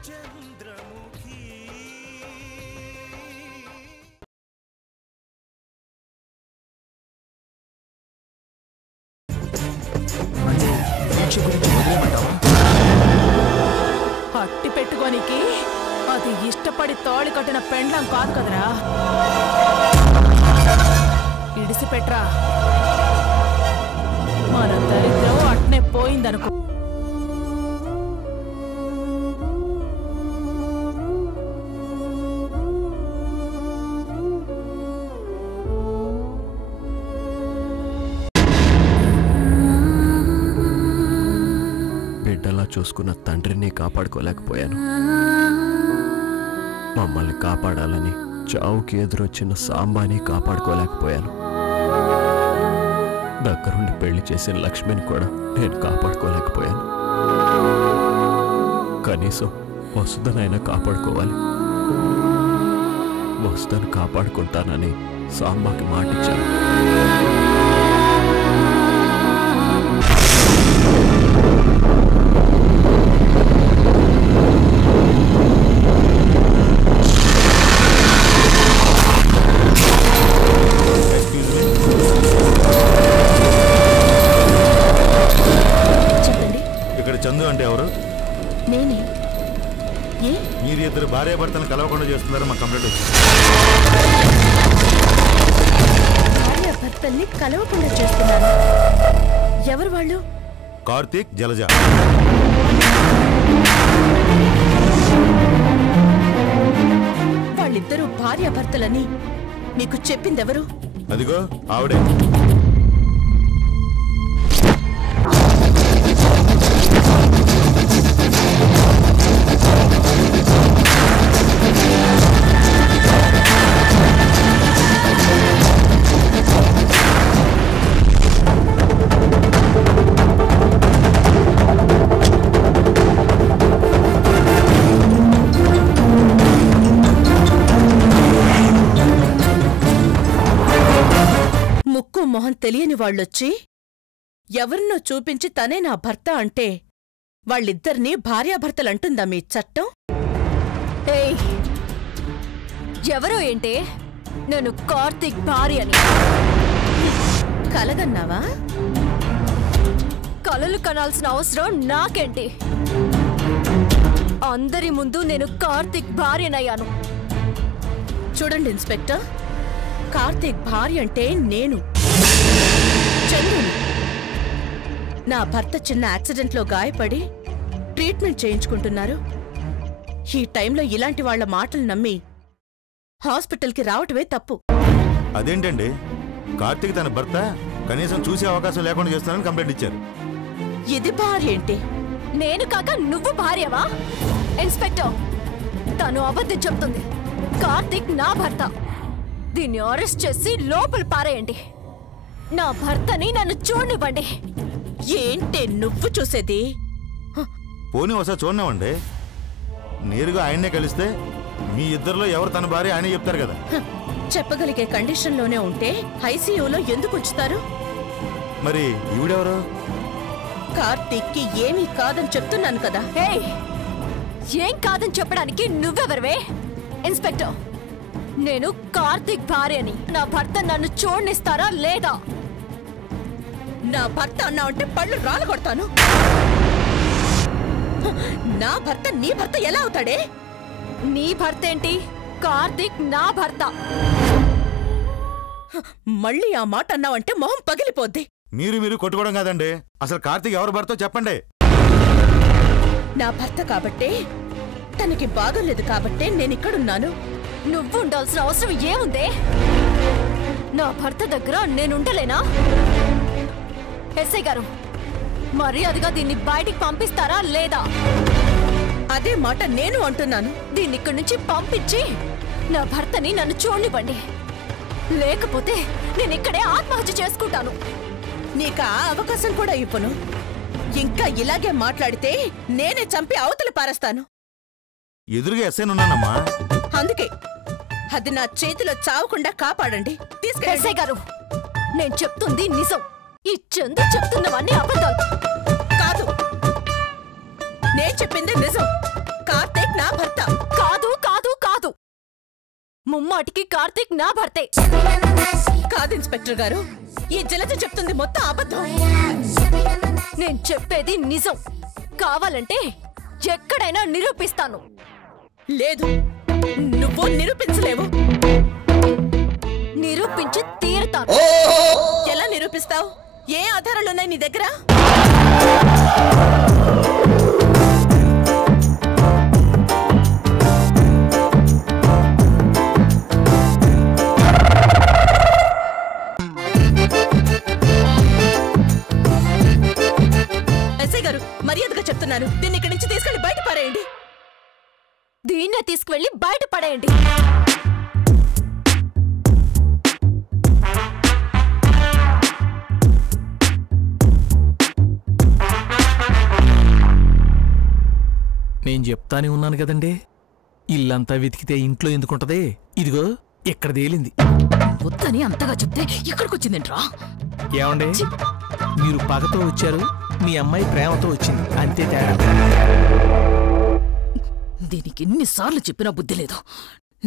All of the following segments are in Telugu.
అట్టి పెట్టుకోనికి అది ఇష్టపడి తోడి కట్టిన పెండ్లం కాదు కదరా. ఇడిసిపెట్రా, మన దరిద్రం అట్నే పోయిందనుకో. బిడ్డలా చూసుకున్న తండ్రిని కాపాడుకోలేకపోయాను. మమ్మల్ని కాపాడాలని చావుకి ఎదురొచ్చిన సాంబాని కాపాడుకోలేకపోయాను. దగ్గరుండి పెళ్లి చేసిన లక్ష్మిని కూడా నేను కాపాడుకోలేకపోయాను. కనీసం వసుధనైనా కాపాడుకోవాలి. వసుధను కాపాడుకుంటానని సాంబాకి మాటిచ్చాను. చందు అంటే ఎవరు? నేనే. మీరు ఇద్దరు భార్యాభర్తలను కలవకుండా చేస్తున్నారని మా కంప్లైంట్ వచ్చింది. భార్యాభర్తల్ని కలవకుండా చేస్తున్నారు? ఎవరు వాళ్ళు? కార్తీక్, జలజ. వాళ్ళిద్దరూ భార్యాభర్తలని మీకు చెప్పిందెవరు? అదిగో ఆవిడే. మొహం తెలియని వాళ్ళొచ్చి ఎవరినో చూపించి తనే నా భర్త అంటే వాళ్ళిద్దరినీ భార్యాభర్తలంటుందా మీ చట్టం? ఏయ్, ఎవరో ఏంటే? నేను కార్తీక్ భార్యని. కలగన్నావా? కలలు కనాల్సిన అవసరం నాకేంటి? అందరి ముందు నేను కార్తీక్ భార్యనయ్యాను. చూడండి ఇన్స్పెక్టర్, కార్తీక్ భార్య అంటే నేను చందుని. నా భర్త చిన్న యాక్సిడెంట్లో గాయపడి ట్రీట్మెంట్ చేయించుకుంటున్నారు. ఈ టైంలో ఇలాంటి వాళ్ల మాటలు నమ్మి హాస్పిటల్కి రావటమే తప్పు. అదేంటండి, కార్తీక్ తన భర్త కనీసం చూసే అవకాశం లేకుండా చేస్తానని కంప్లైంట్ ఇచ్చారు. ఇది భార్య ఏంటి? నేను కాక నువ్వు భార్యవా? ఇన్స్పెక్టర్, తను అబద్ధం చెప్తుంది. కార్తీక్ నా భర్త. దీన్ని అరెస్ట్ చేసి లోపల పారేయండి. నా భర్తని నన్ను చూడనివ్వండి. ఏంటే నువ్వు చూసేది? పోనీ ఒకసారి చూడనివ్వండి. నేరుగా ఆయన్నే కలిస్తే మీ ఇద్దరిలో ఎవరు తన భార్య ఆయనే చెప్తారు కదా. చెప్పగలిగే కండిషన్లోనే ఉంటే ఐసీయూలో ఎందుకు ఉంచుతారు? మరి ఈవిడెవరు? కార్తీక్కి ఏమీ కాదని చెప్తున్నాను కదా. ఏం కాదని చెప్పడానికి నువ్వెవరివే? ఇన్స్పెక్టర్, నేను కార్తీక్ భార్యని. నా భర్త నన్ను చూడనిస్తారా లేదా? నా భర్త అన్నావంటే పళ్ళు రాలు కొడతాను. నా భర్త నీ భర్త ఎలా అవుతాడే? నీ భర్త ఏంటి? కార్తీక్ నా భర్త. మళ్ళీ ఆ మాట అన్నావంటే మొహం పగిలిపోద్ది. మీరు కొట్టుకోవడం కాదండి, అసలు కార్తీక్ ఎవరు భర్తో చెప్పండి. నా భర్త కాబట్టే, తనకి బాగోలేదు కాబట్టే నేనిక్కడున్నాను. నువ్వు ఉండాల్సిన అవసరం ఏముందే? నా భర్త దగ్గర నేనుండలేనా? ఎస్ఐ గారు, మర్యాదగా దీన్ని బయటికి పంపిస్తారా లేదా? అదే మాట నేను అంటున్నాను. దీన్ని ఇక్కడి నుంచి పంపించి నా భర్తని నన్ను చూడనివ్వండి. లేకపోతే నేను ఇక్కడే ఆత్మహత్య చేసుకుంటాను. నీకు ఆ అవకాశం కూడా ఇవ్వను. ఇంకా ఇలాగే మాట్లాడితే నేనే చంపి అవతల పారేస్తాను. ఎదురుగా ఎస్ఐనున్నానమ్మా. అందుకే అది నా చేతిలో చావకుండా కాపాడండి. ఎస్ఐ గారు, నేను చెప్తుంది నిజం. ఈ చందు చెప్తున్నవన్నీ అబద్ధాలు కాదు. నేను చెప్పింది నిజం. కార్తీక్ ముమ్మాటికి కార్తీక్ నా భర్తే. కాదు ఇన్స్పెక్టర్ గారు, ఈ జలజ చెప్తుంది మొత్తం అబద్ధం. నేను చెప్పేది నిజం. కావాలంటే ఎక్కడైనా నిరూపిస్తాను. లేదు, నువ్వు నిరూపించలేవు. నిరూపించి తీరుతాను. ఎలా నిరూపిస్తావు? ఏ ఆధారాలున్నాయి నీ దగ్గర? ఎస్ఐ గారు, మర్యాదగా చెప్తున్నాను, దీన్ని ఇక్కడి నుంచి తీసుకెళ్లి బయట పారేయండి. దీన్నే తీసుకువెళ్ళి బయట పడేయండి. నేను చెప్తానే ఉన్నాను కదండి, ఇల్లంతా వెతికితే ఇంట్లో ఎందుకుంటది? ఇదిగో ఇక్కడ తేలింది. వద్దని అంతగా చెప్తే ఇక్కడికొచ్చిందేంట్రా? ఏమండి, మీరు పగతో వచ్చారు, మీ అమ్మాయి ప్రేమతో వచ్చింది, అంతే తేడా. దీనికి ఎన్నిసార్లు చెప్పినా బుద్ధి లేదు.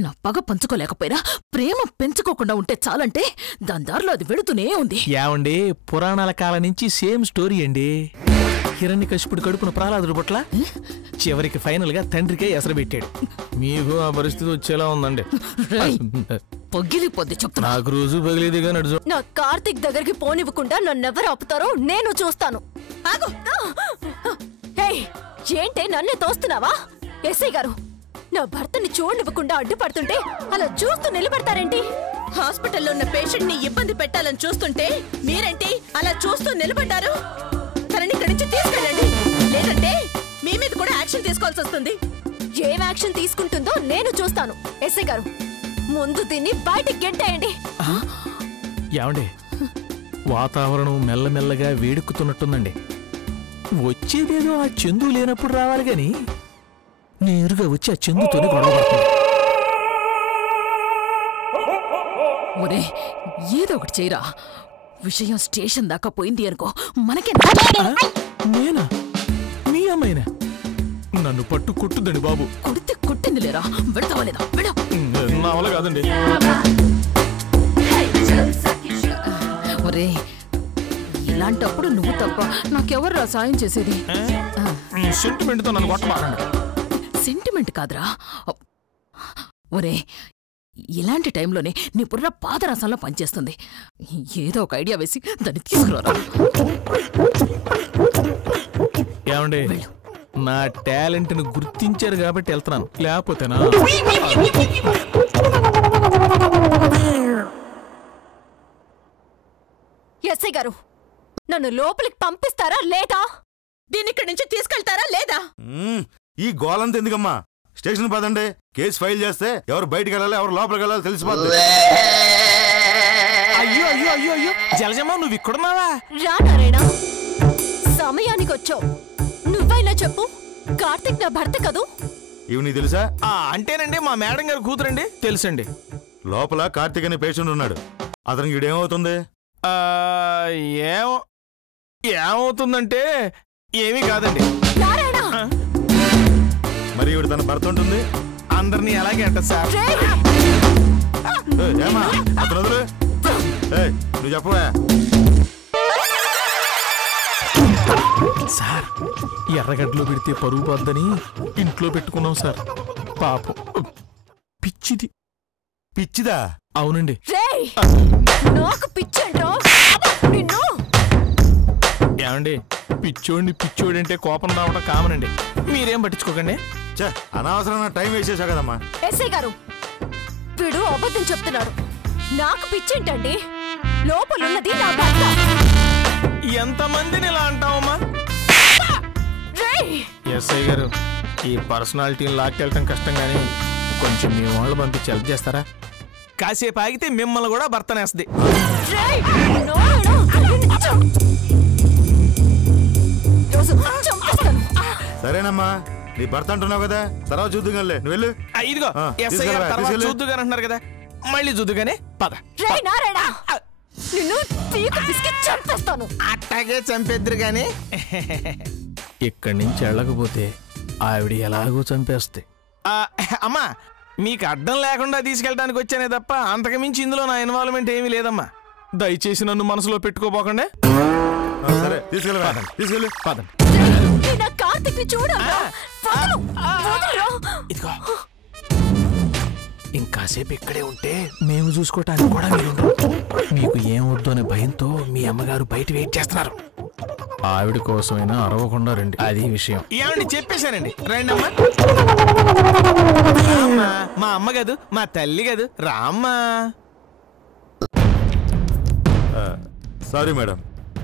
నా పగ పంచుకోలేకపోయినా ప్రేమ పెంచుకోకుండా ఉంటే చాలంటే దాని దారిలో అది వెడుతూనే ఉంది. ఏమండి, పురాణాల కాలం నుంచి సేమ్ స్టోరీ అండి. హిరణ్యకశిపుడి కడుపున ప్రహ్లాదుడి పట్ల చివరికి ఫైనల్ గా తండ్రికే ఎసరు పెట్టాడు. మీకు ఆ పరిస్థితి వచ్చేలా ఉందండి. పగిలిపోద్ది చెప్తున్నా. నాకు రోజు పగిలేదిగా నడుచు. నా కార్తీక్ దగ్గరికి పోనివ్వకుండా నన్నెవరు ఆపుతారో నేను చూస్తాను. ఆగు. ఏంటే నన్నే తోస్తున్నావా? ఎస్ఐ గారు, నా భర్తని చూడనివ్వకుండా అడ్డుపడుతుంటే అలా చూస్తూ నిలబడతారేంటి? హాస్పిటల్లో ఉన్న పేషెంట్ ని ఇబ్బంది పెట్టాలని చూస్తుంటే మీరేంటి అలా చూస్తూ నిలబడ్డారు? తనని ఇక్కడి నుంచి తీసుకెళ్ళండి, లేదంటే మీ మీద కూడా యాక్షన్ తీసుకోవాల్సి వస్తుంది. ఏం యాక్షన్ తీసుకుంటుందో నేను చూస్తాను. ఎస్ఐ గారు, ముందు దీన్ని బయటికి గెంటేయండి. ఏమండి, వాతావరణం మెల్లమెల్లగా వేడెక్కుతున్నట్టుందండి. వచ్చేదేదో ఆ చందు లేనప్పుడు రావాలి గాని నేరుగా వచ్చి ఆ చందుతోనే గొడవ పడుతుంది. ఒరే, ఏదో ఒకటి చేయరా. విషయం స్టేషన్ దాకా పోయింది అనుకో, మనకే. నేనా? మీ అమ్మాయినా? నన్ను పట్టు కొట్టుదండి బాబు. కుడితే కొట్టింది లేరా? వెళ్తావా లేదా? నా వల్ల కాదండి. ఒరే, ఇలాంటప్పుడు నువ్వు తప్ప నాకెవర్రా సాయం చేసేది? సెంటిమెంట్తో నన్ను కొట్టమాకండి. సెంటిమెంట్ కాదురా. ఒరే, ఇలాంటి టైంలోనే నీ బుర్ర పాదరసంలో పనిచేస్తుంది. ఏదో ఒక ఐడియా వేసి దాన్ని తీసుకురారా. ఏమండి, నా టాలెంట్ ను గుర్తించారు కాబట్టి వెళ్తున్నాను, లేకపోతేనా? ఎస్ఐ గారు, నన్ను లోపలికి పంపిస్తారా లేదా? దీన్ని ఇక్కడి నుంచి తీసుకెళ్తారా లేదా? ఈ గోలంత ఎందుకమ్మా? స్టేషన్ పదండి, కేసు ఫైల్ చేస్తే ఎవరు బయటికి వెళ్ళాలి, ఎవరు లోపలికి వెళ్ళాలి తెలిసిపోతుంది. అయ్యో అయ్యో అయ్యో అయ్యో, జలజమ్మ నువ్వు ఇక్కడున్నావా? రా నారాయణ, సమయానికి వచ్చావు. నువ్వైనా చెప్పు, కార్తీక్ నా భర్త కదూ? ఇవి నీకు తెలుసా? అంటేనండి, మా మేడం గారు కూతురండి. తెలుసండి. లోపల కార్తీక్ అనే పేషెంట్ ఉన్నాడు. అతనికి ఇడేమవుతుంది? ఏమవుతుందంటే ఏమీ కాదండి. నారాయణ, మరి ఇవిడ తన భర్త ఉంటుంది. అందరినీ ఎలాగే అంట సార్. ఏమా అతను వదులు. నువ్వు చెప్పవా? సార్, ఎర్రగడ్డలో పెడితే పరుగు పోద్దని ఇంట్లో పెట్టుకున్నాం సార్. పాపం పిచ్చిది. పిచ్చిదా? అవునండి. నాకు పిచ్చంటో నిన్ను. ఏమండి, పిచ్చోడంటే కోపం రావడం కామనండి, మీరేం పట్టించుకోకండి. అనవసరంగా టైం వేస్ట్ చేశా కదమ్మా. ఎస్ఐ గారు, వీడు అబద్ధం చెప్తున్నాడు. నాకు పిచ్చేంటండి? లోపలున్నది నా భర్త. ఎంతమందిని ఇలా అంటావమ్మా? ఎస్ఐ గారు, ఈ పర్సనాలిటీని లాక్కెళ్ళటం కష్టం కానీ కొంచెం మీ వాళ్ళు పంపించి హెల్ప్ చేస్తారా? కాసేపు ఆగితే మిమ్మల్ని కూడా భర్తనేస్తుంది. సరేనమ్మా, నీ భర్త అంటున్నావు కదా, తర్వాత చూద్దుగానే నువ్వు వెళ్ళు. ఇదిగో ఎస్ఐ గారు తర్వాత చూద్దుగాని అంటున్నారు కదా, మళ్ళీ చూద్దుగానే పద. నిన్ను పీకు పిసికి చంపేస్తాను. అట్టాగే చంపేద్దరు గాని ఇక్కడి నుంచి వెళ్ళకపోతే ఆవిడ ఎలాగో చంపేస్తే. అమ్మా, మీకు అడ్డం లేకుండా తీసుకెళ్ళడానికి వచ్చానే తప్ప అంతకుమించి ఇందులో నా ఇన్వాల్వ్మెంట్ ఏమీ లేదమ్మా. దయచేసి నన్ను మనసులో పెట్టుకోపోకండి. సరే తీసుకెళ్ళి పదండి. ఇదిగో ఇంకాసేపు ఇక్కడే ఉంటే మేము చూసుకోవటానికి కూడా మీకు ఏం వద్దు అనే భయంతో మీ అమ్మగారు బయట వెయిట్ చేస్తున్నారు. ఆవిడ కోసమైనా అరవకుండా రండి, అది విషయం. ఏమండి చెప్పేశానండి, రండి అమ్మా. మా అమ్మ కాదు, మా తల్లి కాదు, రామ్మా. సారీ మేడం,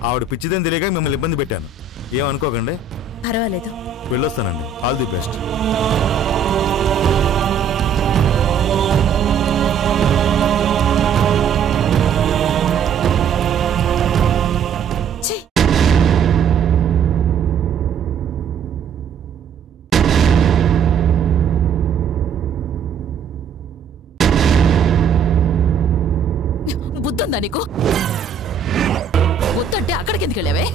ఆవిడ పిచ్చిదని తెలియక మిమ్మల్ని ఇబ్బంది పెట్టాను. ఏమనుకోకండి. పర్వాలేదు, వెళ్ళొస్తానండి. All the best. బుద్ధుందా నీకు? బుద్ధంటే అక్కడికి ఎందుకు వెళ్ళావే?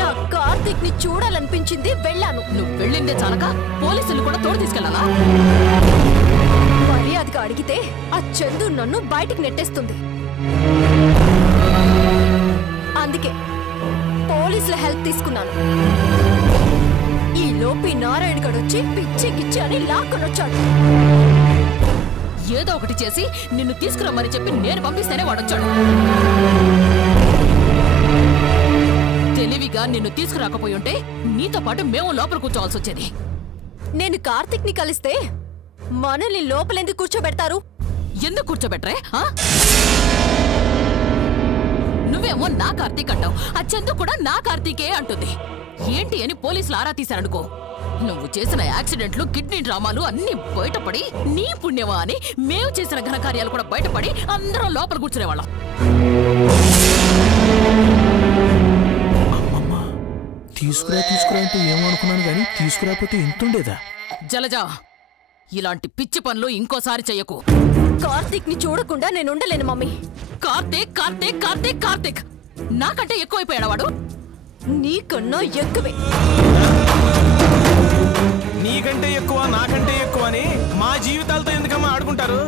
నా కార్తీక్ ని చూడాలనిపించింది, వెళ్ళాను. నువ్వు వెళ్ళిందే చాలక పోలీసులు కూడా తోడు తీసుకెళ్ళాలా? మర్యాదగా అడిగితే ఆ చందు నన్ను బయటికి నెట్టేస్తుంది. అందుకే పోలీసుల హెల్ప్ తీసుకున్నాను. ఈ లోపి నారాయణ గడు వచ్చి పిచ్చి గిచ్చి అని లాక్కొని వచ్చాడు. ఏదో ఒకటి చేసి నిన్ను తీసుకురమ్మని చెప్పి నేను పంపిస్తేనే వాడొచ్చాడు. తెలివిగా నిన్ను తీసుకురాకపోయి ఉంటే నీతో పాటు మేము లోపల కూర్చోవాల్సి వచ్చేది. నేను కార్తీక్ ని కలిస్తే మనల్ని లోపలెందుకు కూర్చోబెడతారు? ఎందుకు కూర్చోబెట్టరే? నువ్వేమో నా కార్తీక్ అంటావు, ఆ చందు కూడా నా కార్తీకే అంటుంది. ఏంటి అని పోలీసులు ఆరా తీశారనుకో, నువ్వు చేసిన యాక్సిడెంట్లు, కిడ్నీ డ్రామాలు అన్ని బయటపడి నీ పుణ్యమా అని మేము చేసిన ఘనకార్యాలు కూడా బయటపడి అందరం లోపల కూర్చునేవాళ్ళం. తీసుకురా అంటూ ఏమనుకున్నాను కానీ తీసుకురాకపోతే ఇంతుండేదా? జలజా, ఇలాంటి పిచ్చి పనులు ఇంకోసారి చెయ్యకు. కార్తీక్ ని చూడకుండా నేను ఉండలేను మమ్మీ. కార్తీక్ కార్తీక్ కార్తీక్ కార్తీక్ నాకంటే ఎక్కువైపోయాడు వాడు. నీకన్నా ఎక్కువే. నీకంటే ఎక్కువ, నాకంటే ఎక్కువ అని మా జీవితాలతో ఎందుకమ్మా ఆడుకుంటారు?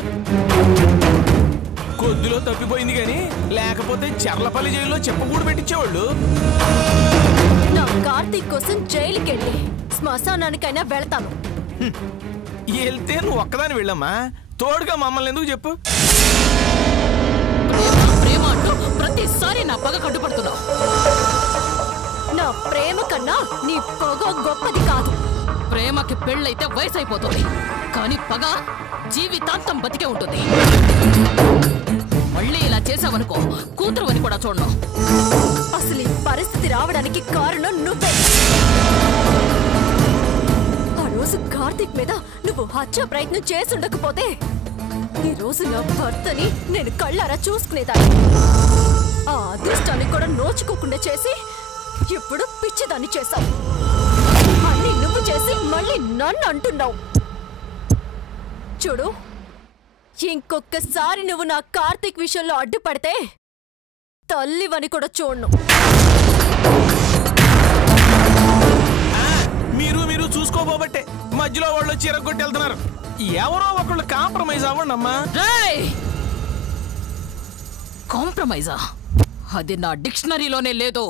కొద్దిలో తప్పిపోయింది కానీ లేకపోతే చర్లపల్లి జైల్లో చెప్పకూడు పెట్టించేవాళ్ళు. నా కార్తీక్ కోసం జైలుకెళ్ళి శ్మశానానికైనా వెళ్తాను. వెళ్తే నువ్వు ఒక్కదాని వెళ్ళమ్మా, తోడుగా మమ్మల్ని ఎందుకు చెప్పు? ప్రేమ అంటూ ప్రతిసారి నా పగ కట్టుపడుతున్నావు. నా ప్రేమ కన్నా నీ పొగ గొప్పది కాదు. ప్రేమకి పెళ్ళైతే వయసు అయిపోతుంది, కానీ పగ జీవితాంతం బతికే ఉంటుంది. మళ్ళీ ఇలా చేసావనుకో, కూతురు అని కూడా చూడను. అసలు ఈ పరిస్థితి రావడానికి కారణం నువ్వే. ఆ రోజు కార్తీక్ మీద నువ్వు హత్య ప్రయత్నం చేసుండకపోతే ఈ రోజు నా భర్తని నేను కళ్ళారా చూసుకునేదాన్ని. ఆ అదృష్టాన్ని కూడా నోచుకోకుండా చేసి ఇప్పుడు పిచ్చిదాన్ని చేశావు. అన్ని నువ్వు చేసి మళ్ళీ నన్ను అంటున్నావు. చూడు, ఇంకొకసారి నువ్వు నా కార్తీక్ విషయంలో అడ్డుపడితే తల్లివని కూడా చూడను. మీరు చూసుకోబోబట్టే మధ్యలో వాళ్ళు వచ్చి ఎరగొట్టి వెళ్తున్నారు. ఎవరో ఒకళ్ళు కాంప్రమైజ్ అవ్వండి అమ్మా. కాంప్రమైజా? అది నా డిక్షనరీలోనే లేదు.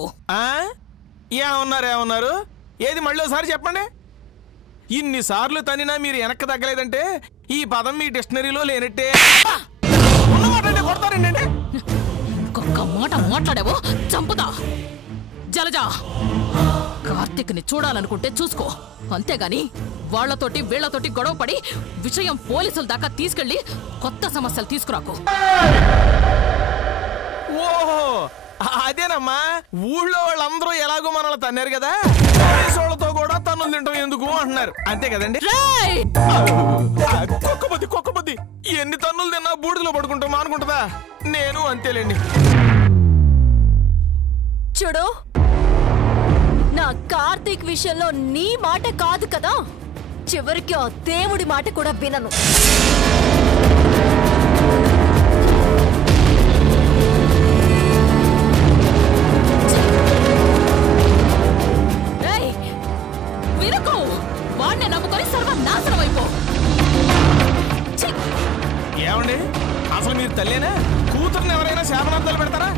ఏమన్నారు? ఏది మళ్ళీ ఒకసారి చెప్పండి. ఇన్నిసార్లు తనినా మీరు వెనక్కి తగ్గలేదంటే ఈ పదం మీ డిక్షనరీలో లేనట్టే. కొడతారండి. ఇంకొక మాట మాట్లాడావో చంపుతా. జలజా, కార్తీక్ ని చూడాలనుకుంటే చూసుకో, అంతేగాని వాళ్లతోటి వీళ్లతోటి గొడవపడి విషయం పోలీసుల దాకా తీసుకెళ్లి కొత్త సమస్యలు తీసుకురాకు. ఓహో, అదేనమ్మా. ఊళ్ళో వాళ్ళందరూ ఎలాగో మనల్ని తన్నారు కదా, పోలీసు వాళ్ళతో కూడా తన్నులు తింటాం ఎందుకు అంటున్నారు, అంతే కదండి? కుక్కబుద్ధి ఎన్ని తన్నులు తిన్నా బూడిదలో పడుకుంటాం అనుకుంటుందా? నేను అంతేలేండి. చూడు, నా కార్తీక్ విషయంలో నీ మాట కాదు కదా, చివరికి ఆ దేవుడి మాట కూడా వినను. వినకు, వాడిని నమ్ముకొని సర్వనాశనం అయిపో. ఏమండి అసలు మీరు తల్లేనా? కూతుర్ని ఎవరైనా శాపనార్థాలు పెడతారా?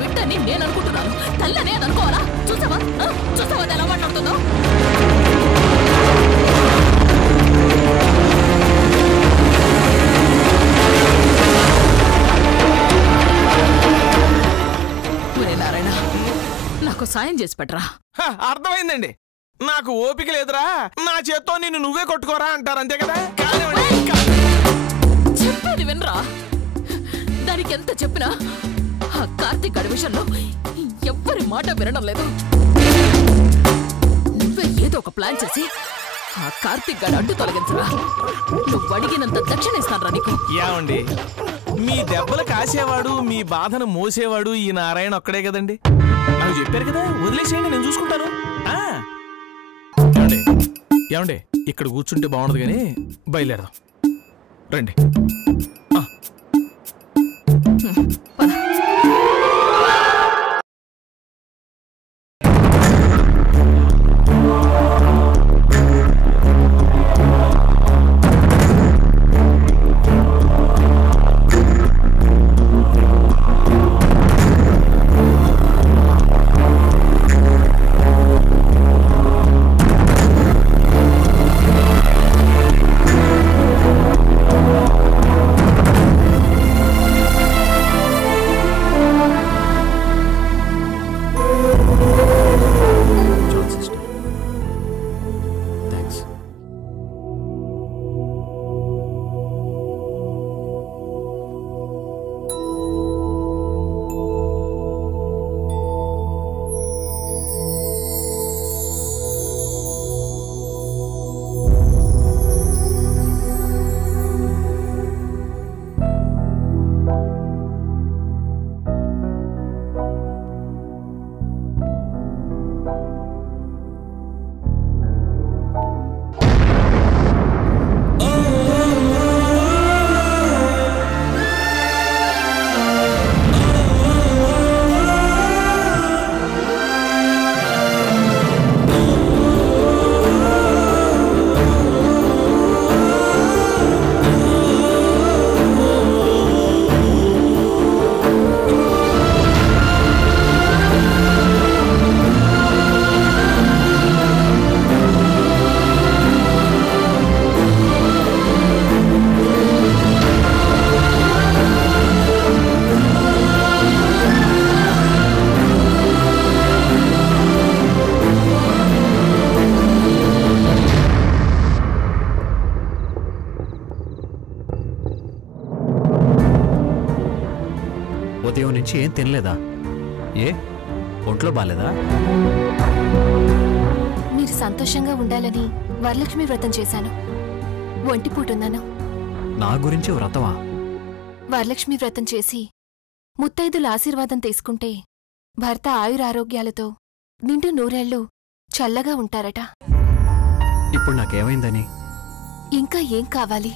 బిడ్డని నేను అనుకుంటున్నాను, తల్లనే అని అనుకోవాలా? చూసావా చూసావా అది ఎలా మాట్లాడుతుందో? నారాయణ, నాకు సాయం చేసి పెట్టరా. అర్థమైందండి. నాకు ఓపిక లేదురా, నా చేత్తో నిన్ను నువ్వే కొట్టుకోరా అంటారు, అంతే కదా? చెప్పేది వినరా. దానికి ఎంత చెప్పినా ఆ కార్తీక్ గారి విషయంలో ఎవ్వరి మాట వినడం లేదు. నువ్వే ఏదో ఒక ప్లాన్ చేసి ఆ కార్తీక్ గారి అడ్డు తొలగించరా. నువ్వు అడిగినంత దక్షిణ ఇస్తానరా నీకు. ఏమండి, మీ దెబ్బలు కాసేవాడు, మీ బాధను మోసేవాడు ఈ నారాయణ ఒక్కడే కదండి. నాకు చెప్పారు కదా, వదిలేసేయండి, నేను చూసుకుంటాను. ఏమండి ఏమండి, ఇక్కడ కూర్చుంటే బాగుండదు కానీ బయలుదేరదాం రండి. ఉదయం నుంచి ఏం తినలేదా? ఏ ఒంట్లో బాలేదా? మీరు సంతోషంగా ఉండాలని వరలక్ష్మి వ్రతం చేశాను. ఒంటిపూటున్నాను. నా గురించి వ్రతమా? వరలక్ష్మి వ్రతం చేసి ముత్తైదుల ఆశీర్వాదం తీసుకుంటే భర్త ఆయురారోగ్యాలతో నిండు నూరేళ్లు చల్లగా ఉంటారట. ఇప్పుడు నాకేమైందని? ఇంకా ఏం కావాలి?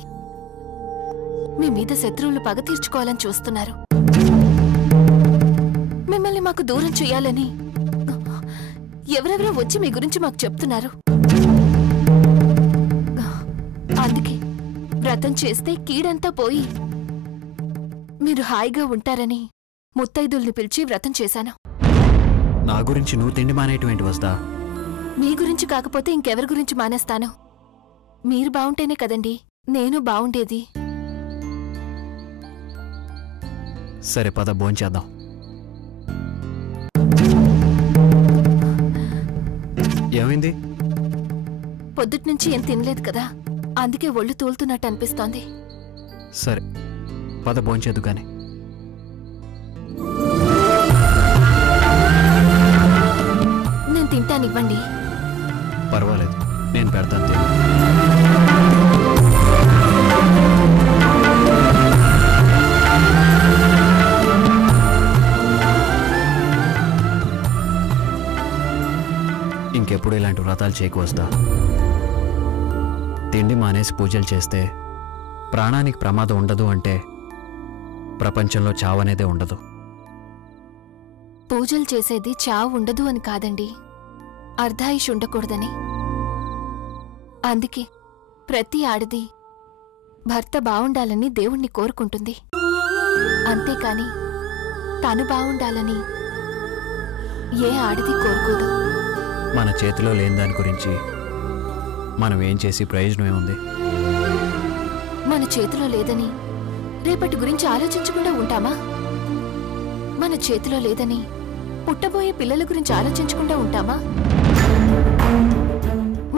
మీ మీద శత్రువులు పగ తీర్చుకోవాలని చూస్తున్నారు. మిమ్మల్ని మాకు దూరం చెయ్యాలని ఎవరెవరో వచ్చి మీ గురించి మాకు చెప్తున్నారు. అందుకే వ్రతం చేస్తే కీడంతా పోయి మీరు హాయిగా ఉంటారని ముత్తైదుల్ని పిలిచి వ్రతం చేశాను. నా గురించి నువ్వు తిండి మానేటువంటి వస్తా? మీ గురించి కాకపోతే ఇంకెవరి గురించి మానేస్తాను? మీరు బావుంటేనే కదండి నేను బావుండేది. సరే పద, భోంచేద్దాం. ఏమైంది? పొద్దుట్నుంచి ఏం తినలేదు కదా, అందుకే ఒళ్ళు తూలుతున్నట్టు అనిపిస్తోంది. సరే పద, భోంచేద్దు గాని. నేను తింటానివ్వండి. పర్వాలేదు, నేను పెడతాను. ఇంకెప్పుడు ఇలాంటి వ్రతాలు చేయకు వస్తా. తిండి మానేసి పూజలు చేస్తే ప్రాణానికి ప్రమాదం ఉండదు అంటే ప్రపంచంలో చావనేదే ఉండదు. పూజలు చేసేది చావు ఉండదు అని కాదండి, అర్ధాయుష్ ఉండకూడదని. అందుకే ప్రతి ఆడది భర్త బావుండాలని దేవుణ్ణి కోరుకుంటుంది, అంతేకాని తను బావుండాలని ఏ ఆడది కోరుకోదు. మన చేతిలో లేని దాని గురించి మనం ఏం చేసి ప్రయోజనం ఏముంది? మన చేతిలో లేదని రేపటి గురించి ఆలోచించకుండా ఉంటామా? మన చేతిలో లేదని పుట్టబోయే పిల్లల గురించి ఆలోచించకుండా ఉంటామా?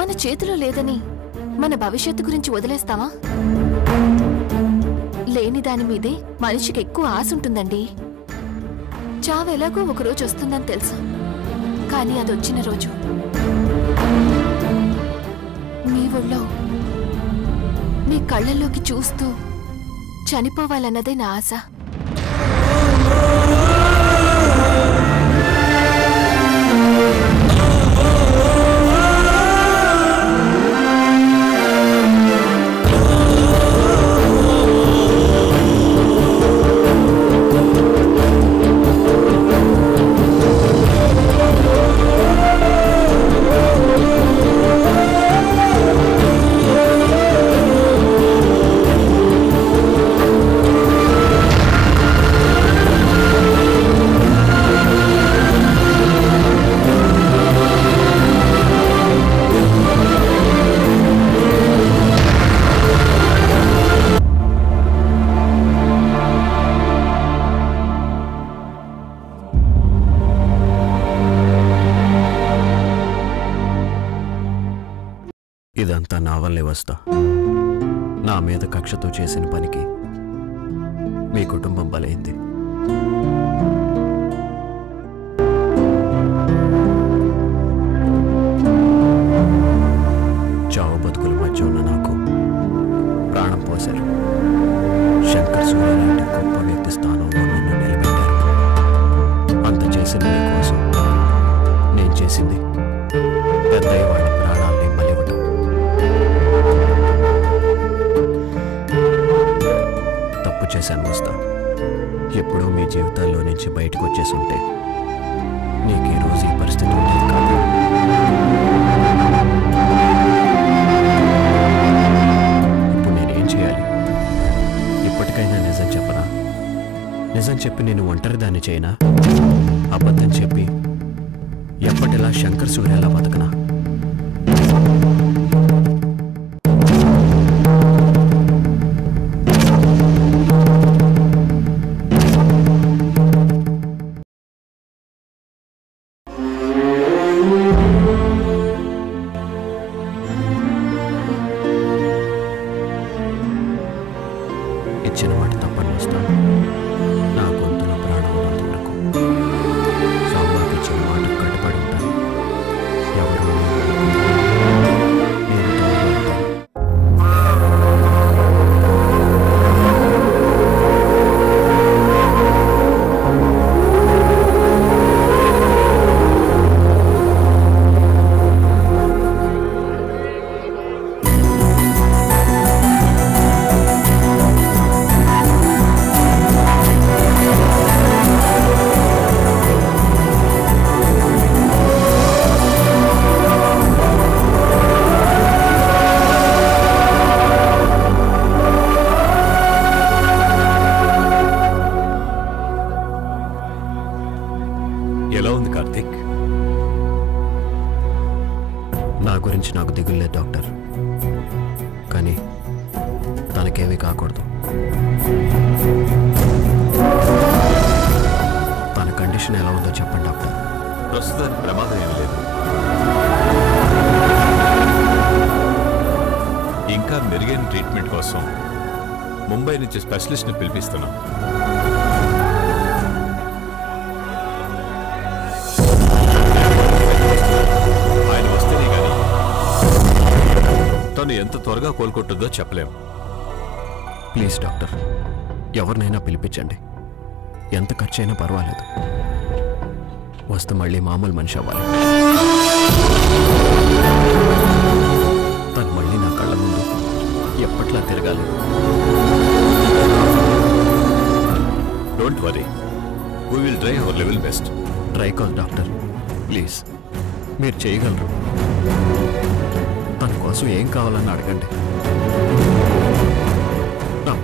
మన చేతిలో లేదని మన భవిష్యత్తు గురించి వదిలేస్తామా? లేని దాని మీదే మనిషికి ఎక్కువ ఆశ ఉంటుందండి. చావు ఎలాగో ఒకరోజు వస్తుందని తెలుసు, కానీ అదొచ్చిన రోజు మీ ఒళ్ళో మీ కళ్ళల్లోకి చూస్తూ చనిపోవాలన్నదే నా ఆశ. ఇదంతా నా వల్లే వస్తా. నా మీద కక్షతో చేసిన పనికి మీ కుటుంబం బలైంది. చావు బతుకుల మధ్య ఉన్న నాకు ప్రాణం పోశారు. శంకర్ సూర్య లాంటి గొప్ప వ్యక్తి స్థానంలో నన్ను నిలబెట్టారు. అంత చేసిన మీకోసం నేను చేసింది పెద్దయ్య వాడి ప్రాణాల్ని బలివ్వటం. తప్పు చేశాను వస్తా. ఎప్పుడూ మీ జీవితాల్లో నుంచి బయటకు వచ్చేసి ఉంటే నీకు ఈ రోజు ఈ పరిస్థితి ఉండేది కాదు. ఇప్పుడు నేనేం చేయాలి? ఇప్పటికైనా నిజం చెప్పనా? నిజం చెప్పి నేను ఒంటరిదాన్ని చేయనా? అబద్ధం చెప్పి ఎప్పటిలా శంకర్ సూర్యలా బతకనా? ఇచ్చిన మాట తప్పని వస్తా. నా గొంతులో ప్రాణం ఉన్నంత వరకు సాంబాకి ఇచ్చిన మాట కట్టుబడి ఉంటాను. ఎవరు నేను తోడుతాను. ఎలా ఉంది కార్తీక్? నా గురించి నాకు దిగులేదు డాక్టర్, కానీ తనకేమీ కాకూడదు. తన కండిషన్ ఎలా ఉందో చెప్పండి డాక్టర్. ప్రస్తుతానికి ప్రమాదం ఏం లేదు. ఇంకా మెరుగైన ట్రీట్మెంట్ కోసం ముంబై నుంచి స్పెషలిస్ట్ని పిలిపిస్తున్నాం. ఆయన వస్తేనే కానీ తను ఎంత త్వరగా కోలుకుంటుందో చెప్పలేం. ప్లీజ్ డాక్టర్, ఎవరినైనా పిలిపించండి. ఎంత ఖర్చు అయినా పర్వాలేదు. వస్తే మళ్ళీ మామూలు మనిషి అవ్వాలి. తను మళ్ళీ నా కళ్ళ ముందు ఎప్పట్లా తిరగాలి. Don't worry, we will try our level best. Try call doctor, please. మీరు చేయగలరు. తన కోసం ఏం కావాలని అడగండి.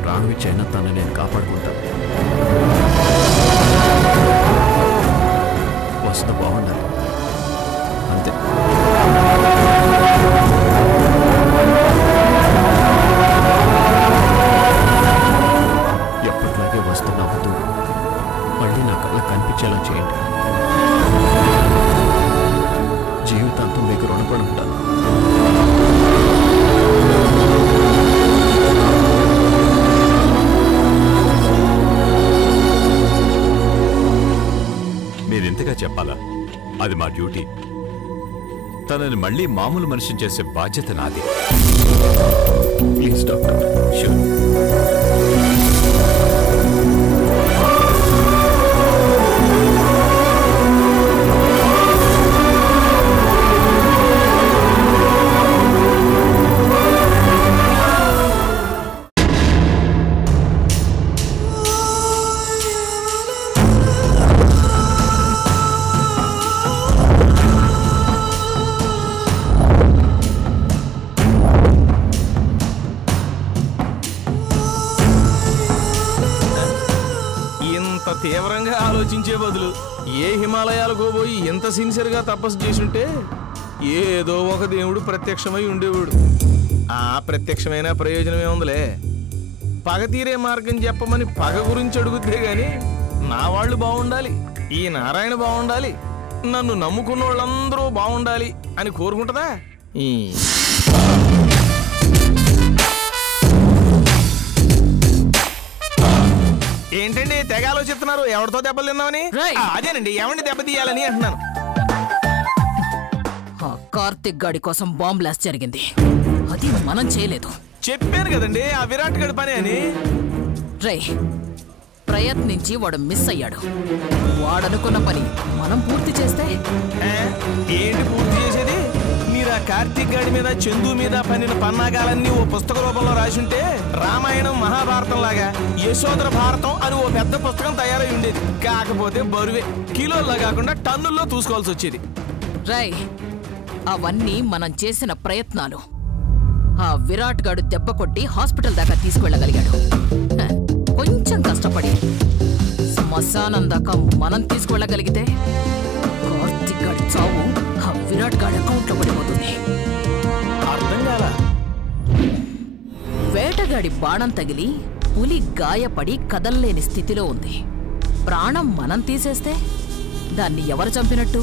ప్రాణం ఇచ్చైనా తను నేను కాపాడుకుంటాను. వసత బాగుండాలి అంతే. ఎప్పటిలాగే వస్తు నవ్వుతూ మళ్ళీ నా కళ్ళ కనిపించేలా చేయండి. జీవితాంతం మీకు రుణపడి ఉంటాను. మీరింతగా చెప్పాలా? అది మా డ్యూటీ. తనని మళ్ళీ మామూలు మనిషిని చేసే బాధ్యత నాది. Please doctor. షూర్. తీవ్రంగా ఆలోచించే బదులు ఏ హిమాలయాలకు పోయి ఎంత సిన్సియర్గా తపస్సు చేసుంటే ఏదో ఒక దేవుడు ప్రత్యక్షమై ఉండేవాడు. ఆ ప్రత్యక్షమైన ప్రయోజనమే ఉందిలే. పగ తీరే మార్గం చెప్పమని పగ గురించి అడుగుతే గాని నా వాళ్ళు బాగుండాలి, ఈ నారాయణ బాగుండాలి, నన్ను నమ్ముకున్న వాళ్ళందరూ బాగుండాలి అని కోరుకుంటుందా? ఏంటండి తెగ ఆలోచిస్తున్నారు? ఎవరితో దెబ్బలు తిన్నామని? అదేనండి, ఎవరిని దెబ్బ తీయాలని అంటున్నాను. కార్తిక్ గాడి కోసం బాంబ్ బ్లాస్ట్ జరిగింది, అది మనం చేయలేదు. చెప్పాను కదండి ఆ విరాట్ గడి పని అని. రే, ప్రయత్నించి వాడు మిస్ అయ్యాడు. వాడనుకున్న పని మనం పూర్తి చేస్తే ఏంటి పూర్తి చేసేది? మీరు ఆ కార్తిక్ గాడి మీద చందు మీద పన్నిన పన్నాగాలన్నీ ఓ పుస్తక రూపంలో రాసుంటే రామాయణం మహాభారతం లాగా యశోదర భారతం అని ఓ పెద్ద పుస్తకం తయారై ఉండేది. కాకపోతే బరువే కిలోల్లో కాకుండా టన్నుల్లో చూసుకోవాల్సి వచ్చేది. రై, అవన్నీ మనం చేసిన ప్రయత్నాలు. ఆ విరాట్ గాడు దెబ్బ కొట్టి హాస్పిటల్ దాకా తీసుకెళ్ళగలిగాడు. కొంచెం కష్టపడి శ్మశానం దాకా మనం తీసుకెళ్ళగలిగితే కార్తిక్ గాడి చావు ఆ విరాట్ గాడి అకౌంట్లో పడిపోతుంది. అర్థం కాలా? వేటగాడి బాణం తగిలి పులి గాయపడి కదల్లేని స్థితిలో ఉంది. ప్రాణం మనం తీసేస్తే దాన్ని ఎవరు చంపినట్టు?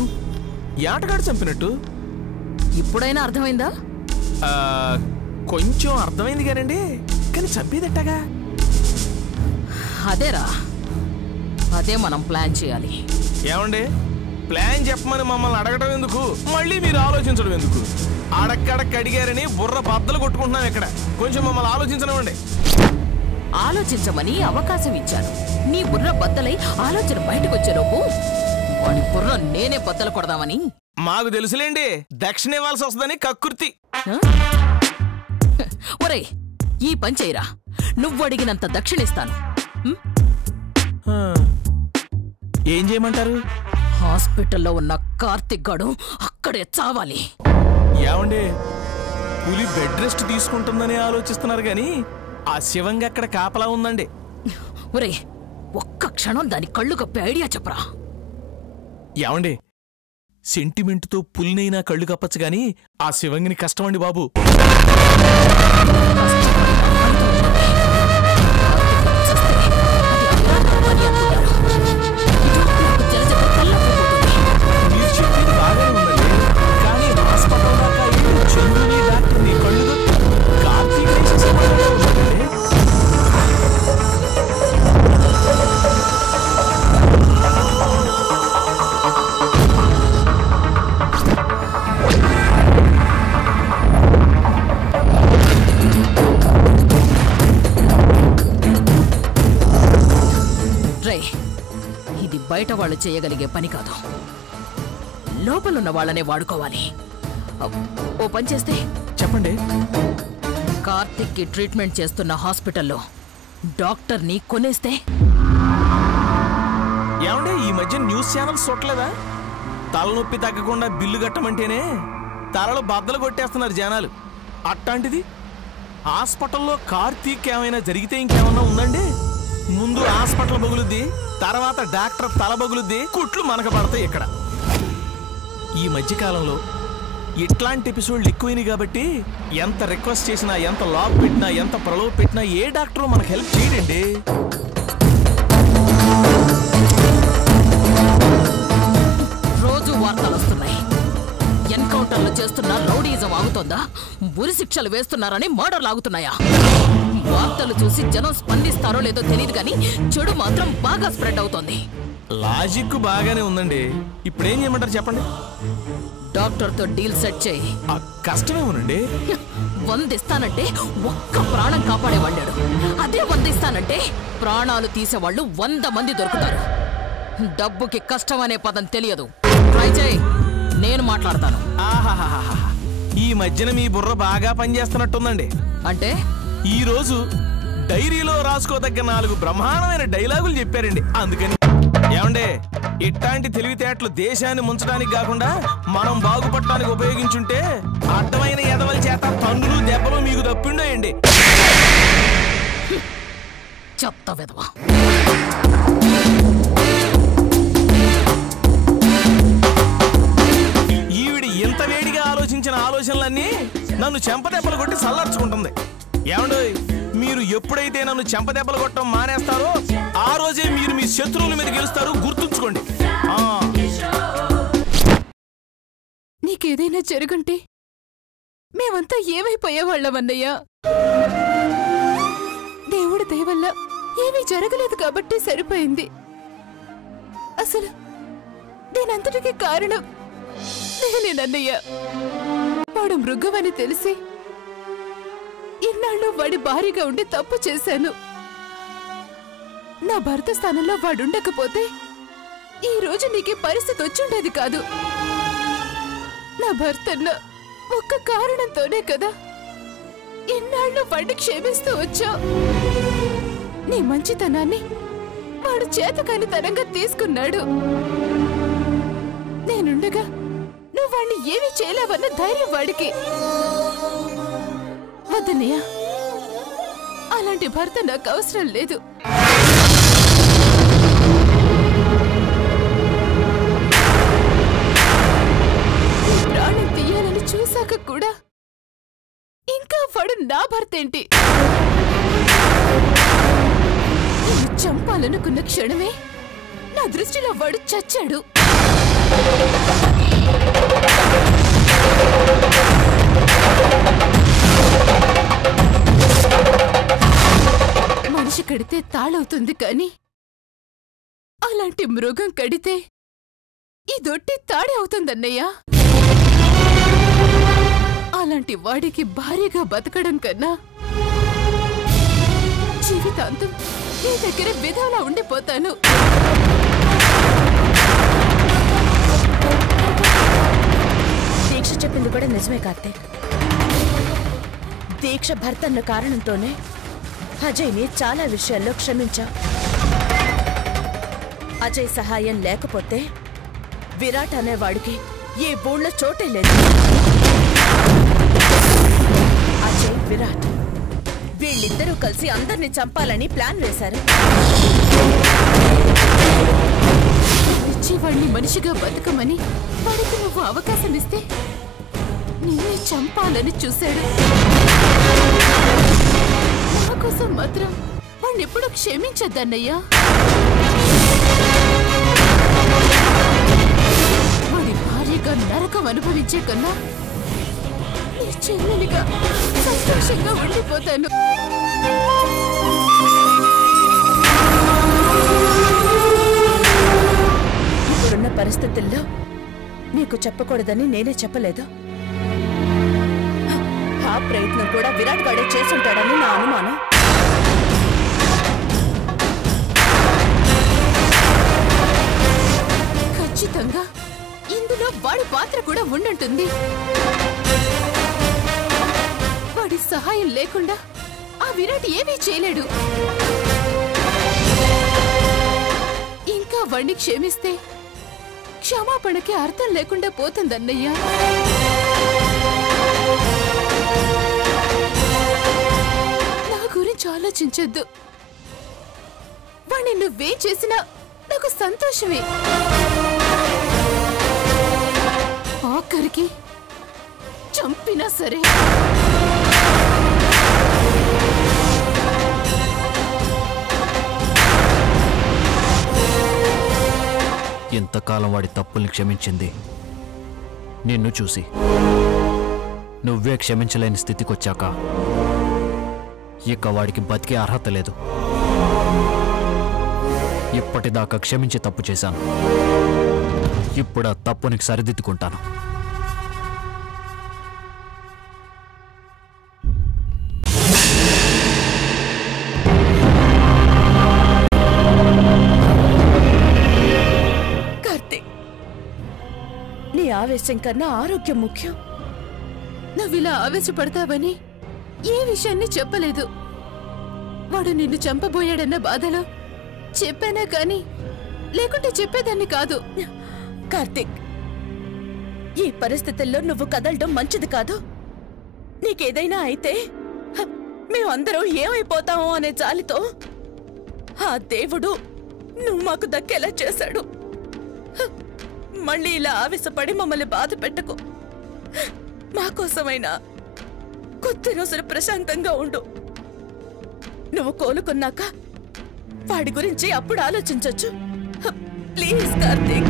యాటగాడు చంపినట్టు. ఇప్పుడైనా అర్థమైందా? కొంచెం అర్థమైంది కానండి, కానీ చంపేదట్టగా. అదేరా, అదే మనం ప్లాన్ చేయాలి. ఏమండి, ప్లాన్ చెప్పమని మమ్మల్ని అడగటం ఎందుకు, మళ్ళీ మీరు ఆలోచించడం ఎందుకు? అడక్కడక్క అడిగారని బుర్ర బద్దలు కొట్టుకుంటున్నాం ఇక్కడ. కొంచెం మమ్మల్ని ఆలోచించనివ్వండి. ఆలోచించమని అవకాశం ఇచ్చాను. నీ బుర్ర బద్దలై ఆలోచన బయటకు వచ్చేలోపు వాడి బుర్ర నేనే బద్దలు కొడదామని. మాకు తెలుసులేండి, దక్షిణ ఇవ్వాల్సి వస్తుందని కక్కుర్తి. ఒరే, ఈ పని చేయరా, నువ్వు అడిగినంత దక్షిణిస్తాను. ఏం చేయమంటారు? హాస్పిటల్లో ఉన్న కార్తిక్ గాడు అక్కడే చావాలి. ఏమండి, పులి బెడ్ రెస్ట్ తీసుకుంటుందని ఆలోచిస్తున్నారు గాని ఆ శివంగా అక్కడ కాపలా ఉందండి. ఒరే, ఒక్క క్షణం దాని కళ్ళు కప్పే ఐడియా చెప్పరా. ఏమండి, సెంటిమెంట్తో పులినైనా కళ్ళు కప్పచ్చు గాని ఆ శివంగిని కష్టమండి బాబు. మీరు చెప్పింది బాగానే ఉందండి, కానీ హాస్పిటల్ దాకా చంద్రుని డాక్టర్ని కళ్ళు కార్తీక్ ఇది బయట వాళ్ళు చేయగలిగే పని కాదు, లోపలున్న వాళ్ళనే వాడుకోవాలి. ఓ పని చేస్తే చెప్పండి. కార్తిక్ కి ట్రీట్మెంట్ చేస్తున్న హాస్పిటల్లో డాక్టర్ని కొనేస్తే? ఏమంటే ఈ మధ్య న్యూస్ ఛానల్స్ చూడలేదా? తలనొప్పి తగ్గకుండా బిల్లు కట్టమంటేనే తలలు బద్దలు కొట్టేస్తున్నారు జనాలు. అట్లాంటిది హాస్పిటల్లో కార్తీక్ ఏమైనా జరిగితే ఇంకేమన్నా ఉందండి? ముందు హాస్పిటల్ బగులుద్ది, తర్వాత డాక్టర్ తల బగులుద్ది, కుట్లు మనకు పడతాయి. ఇక్కడ ఈ మధ్యకాలంలో ఇట్లాంటి ఎపిసోడ్లు ఎక్కువైనాయి కాబట్టి ఎంత రిక్వెస్ట్ చేసినా, ఎంత లాక్ పెట్టినా, ఎంత ప్రలోభ పెట్టినా ఏ డాక్టరు మనకు హెల్ప్ చేయడండి. రోజు వార్తలు వస్తున్నాయి. ఎన్కౌంటర్లు చేస్తున్న రౌడీజం ఆగుతోందా, ఉరి శిక్షలు వేస్తున్నారని మర్డర్లు ఆగుతున్నాయా? వార్తలు చూసి జనం స్పందిస్తారో లేదో తెలియదు కానీ చెడు మాత్రం బాగా స్ప్రెడ్ అవుతోంది. లాజిక్ బాగానే ఉందండి. ఇప్పుడేం చేయమంటారు చెప్పండి? డాక్టర్ తో డీల్ సెట్ చేయి. కష్టమేమోనండి. 100 ఇస్తానంటే ఒక్క ప్రాణం కాపాడేవాళ్ళాడు. అదే 100 ఇస్తానంటే ప్రాణాలు తీసేవాళ్ళు 100 మంది దొరుకుతారు. డబ్బుకి కష్టం అనే పదం తెలియదు. ట్రై చేయి, నేను మాట్లాడతాను. ఆహాహాహా, ఈ మధ్యన మీ బుర్ర బాగా పనిచేస్తున్నట్టుందండి. అంటే ఈ రోజు డైరీలో రాసుకోదగ్గ 4 బ్రహ్మాండమైన డైలాగులు చెప్పారండి. అందుకని ఏమండే, ఇట్లాంటి తెలివితేటలు దేశాన్ని ముంచడానికి కాకుండా మనం బాగుపడటానికి ఉపయోగించుంటే అడ్డమైన ఎదవల చేత పన్నులు దెబ్బలు మీకు తప్పిండేయండి. చెత్త వెధవా. ఈవిడ ఇంత వేడిగా ఆలోచించిన ఆలోచనలన్నీ నన్ను చెంపదెబ్బలు కొట్టి సల్లార్చుకుంటుంది. ఏమండోయ్, మీరు ఎప్పుడైతే నన్ను చెంపదెబ్బలు కొట్టడం మానేస్తారో ఆ రోజే మీరు మీ శత్రువుల మీద గెలుస్తారు, గుర్తుంచుకోండి. నీకేదైనా జరుగుంటే మేమంతా ఏమైపోయేవాళ్ళమన్నయ్యా. దేవుడి దయ వల్ల ఏమీ జరగలేదు కాబట్టి సరిపోయింది. అసలు దీనంతటికీ కారణం నేనేనన్నయ్యా. వాడు మృగమని తెలిసి ఇన్నాళ్ళు వాడి భారీగా ఉండి తప్పు చేశాను. నా భర్త స్థానంలో వాడుండకపోతే ఈ రోజు నీకే పరిస్థితి వచ్చుండేది కాదు. నా భర్తన్న ఒక్క కారణంతోనే కదా ఇన్నాళ్ళు వాడిని క్షమిస్తూ వచ్చా. నీ మంచితనాన్ని వాడు చేతకానితనంగా తీసుకున్నాడు. నేనుండగా నువ్వు వాడిని ఏమీ చేయలేవన్న ధైర్యం వాడికి. వద్దన్నయ్య, అలాంటి భర్త నాకు అవసరం లేదు. ప్రాణం తీయాలని చూశాక కూడా ఇంకా వాడు నా భర్త ఏంటి? నేను చంపాలనుకున్న క్షణమే నా దృష్టిలో వాడు చచ్చాడు. మనిషి కడితే తాళవుతుంది కాని అలాంటి మృగం కడితే ఈ దొట్టి తాడే అవుతుందన్నయ్యా. అలాంటి వాడికి భారీగా బతకడం కన్నా జీవితాంతం నీ దగ్గర విధాలా ఉండిపోతాను. దీక్ష చెప్పింది కూడా నిజమే కార్తీక్. దీక్ష భర్త అన్న కారణంతోనే అజయ్ని చాలా విషయాల్లో క్షమించా. అజయ్ సహాయం లేకపోతే విరాట్ అనేవాడికి ఏ బోన్లో చోటే లేదు. అజయ్, విరాట్ వీళ్ళిద్దరూ కలిసి అందరినీ చంపాలని ప్లాన్ వేశారు. వాడిని మనిషిగా బతకమని వాడికి నువ్వు అవకాశం ఇస్తే నిన్నే చంపాలని చూశాడు. నా కోసం మాత్రం వాడిని ఎప్పుడూ క్షమించద్దన్నయ్యా. వాడి భార్యగా నరకం అనుభవించే కన్నా నీ చెల్లెలిగా సంతోషంగా ఉండిపోతాను. ఇప్పుడున్న పరిస్థితుల్లో నీకు చెప్పకూడదని నేనే చెప్పలేదు. ఆ ప్రయత్నం కూడా విరాట్ గాడే చేసుంటాడని నా అనుమానం. ఖచ్చితంగా ఇందులో వాడి పాత్ర కూడా ఉండుంటుంది. వాడి సహాయం లేకుండా ఆ విరాట్ ఏమీ చేయలేడు. ఇంకా వాడిని క్షమిస్తే క్షమాపణకి అర్థం లేకుండా పోతుందన్నయ్యా. ఆలోచించొద్దు. వాణ్ణి నువ్వే చేసినా నాకు సంతోషమే. ఆఖరికి చంపినా సరే. ఎంతకాలం వాడి తప్పుల్ని క్షమించింది నిన్ను చూసి. నువ్వే క్షమించలేని స్థితికొచ్చాక ఇక వాడికి బతికే అర్హత లేదు. ఇప్పటిదాకా క్షమించి తప్పు చేశాను. ఇప్పుడు ఆ తప్పుని సరిదిద్దుకుంటాను. నీ ఆవేశం కన్నా ఆరోగ్యం ముఖ్యం. నువ్విలా ఆవేశపడతావని ఏ విషయాన్ని చెప్పలేదు. వాడు నిన్ను చంపబోయాడన్న బాధలో చెప్పానా కాని లేకుంటే చెప్పేదాన్ని కాదు. కార్తీక్, ఈ పరిస్థితుల్లో నువ్వు కదలడం మంచిది కాదు. నీకేదైనా అయితే మేమందరం ఏమైపోతామో అనే జాలితో ఆ దేవుడు నువ్వు మాకు దక్కేలా చేశాడు. మళ్ళీ ఇలా ఆవేశపడి మమ్మల్ని బాధ పెట్టకు. మా కోసమైనా కొద్ది రోజులు ప్రశాంతంగా ఉండు. నువ్వు కోలుకున్నాక వాడి గురించి అప్పుడు ఆలోచించొచ్చు. ప్లీజ్ కార్తీక్.